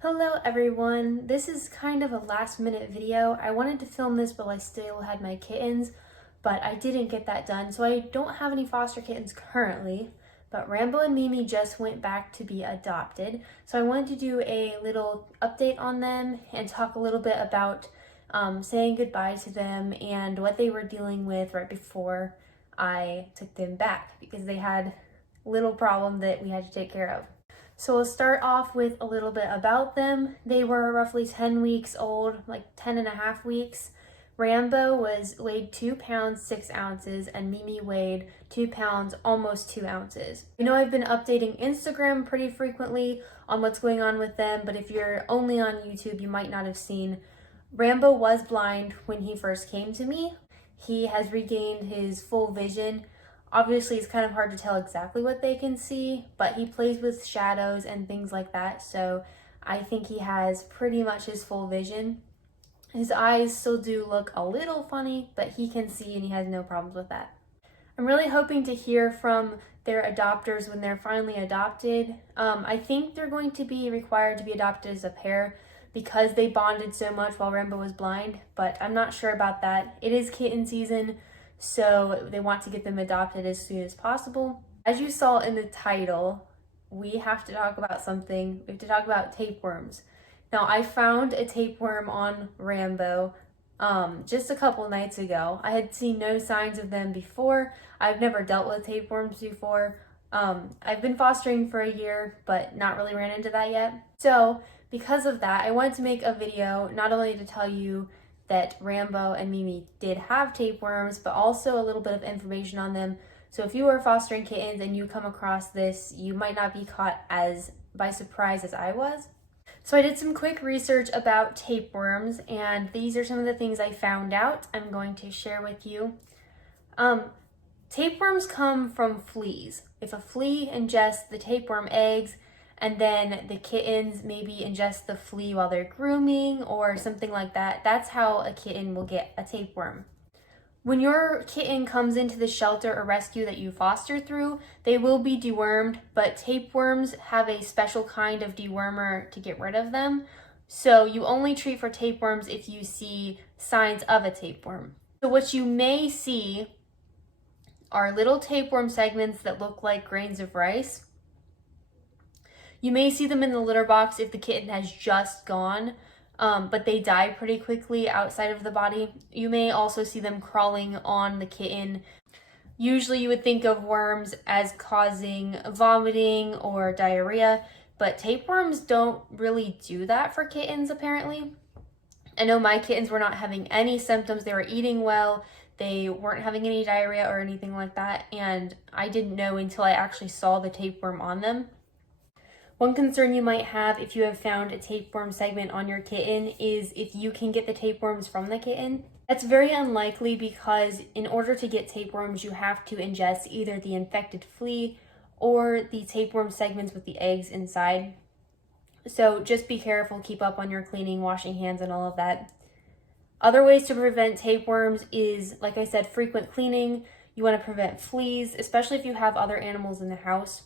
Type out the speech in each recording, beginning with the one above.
Hello everyone, this is kind of a last minute video. I wanted to film this while I still had my kittens, but I didn't get that done, so I don't have any foster kittens currently, but Rambo and Mimi just went back to be adopted. So I wanted to do a little update on them and talk a little bit about saying goodbye to them and what they were dealing with right before I took them back, because they had a little problem that we had to take care of. So we'll start off with a little bit about them. They were roughly 10 weeks old, like 10 and a half weeks. Rambo weighed 2 pounds 6 ounces and Mimi weighed 2 pounds almost 2 ounces. I know I've been updating Instagram pretty frequently on what's going on with them, but if you're only on YouTube, you might not have seen. Rambo was blind when he first came to me. He has regained his full vision. Obviously, it's kind of hard to tell exactly what they can see, but he plays with shadows and things like that, so I think he has pretty much his full vision. His eyes still do look a little funny, but he can see and he has no problems with that. I'm really hoping to hear from their adopters when they're finally adopted. I think they're going to be required to be adopted as a pair because they bonded so much while Rambo was blind, but I'm not sure about that. It is kitten season, so they want to get them adopted as soon as possible. As you saw in the title, we have to talk about something. We have to talk about tapeworms. Now, I found a tapeworm on Rambo just a couple nights ago. I had seen no signs of them before. I've never dealt with tapeworms before. I've been fostering for a year, but not really ran into that yet. So because of that, I wanted to make a video not only to tell you that Rambo and Mimi did have tapeworms, but also a little bit of information on them. So if you are fostering kittens and you come across this, you might not be caught as by surprise as I was. So I did some quick research about tapeworms, and these are some of the things I found out I'm going to share with you. Tapeworms come from fleas. If a flea ingests the tapeworm eggs, and then the kittens maybe ingest the flea while they're grooming or something like that, that's how a kitten will get a tapeworm. When your kitten comes into the shelter or rescue that you foster through, they will be dewormed, but tapeworms have a special kind of dewormer to get rid of them. So you only treat for tapeworms if you see signs of a tapeworm. So what you may see are little tapeworm segments that look like grains of rice. You may see them in the litter box if the kitten has just gone, but they die pretty quickly outside of the body. You may also see them crawling on the kitten. Usually you would think of worms as causing vomiting or diarrhea, but tapeworms don't really do that for kittens apparently. I know my kittens were not having any symptoms. They were eating well. They weren't having any diarrhea or anything like that, and I didn't know until I actually saw the tapeworm on them. One concern you might have if you have found a tapeworm segment on your kitten is if you can get the tapeworms from the kitten. That's very unlikely because in order to get tapeworms, you have to ingest either the infected flea or the tapeworm segments with the eggs inside. So just be careful, keep up on your cleaning, washing hands, and all of that. Other ways to prevent tapeworms is, like I said, frequent cleaning. You want to prevent fleas, especially if you have other animals in the house.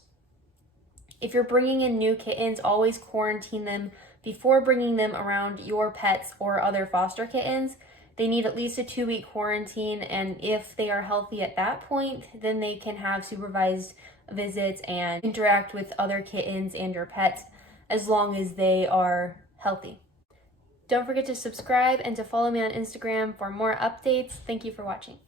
If you're bringing in new kittens, always quarantine them before bringing them around your pets or other foster kittens. They need at least a 2-week quarantine, and if they are healthy at that point, then they can have supervised visits and interact with other kittens and your pets as long as they are healthy. Don't forget to subscribe and to follow me on Instagram for more updates. Thank you for watching.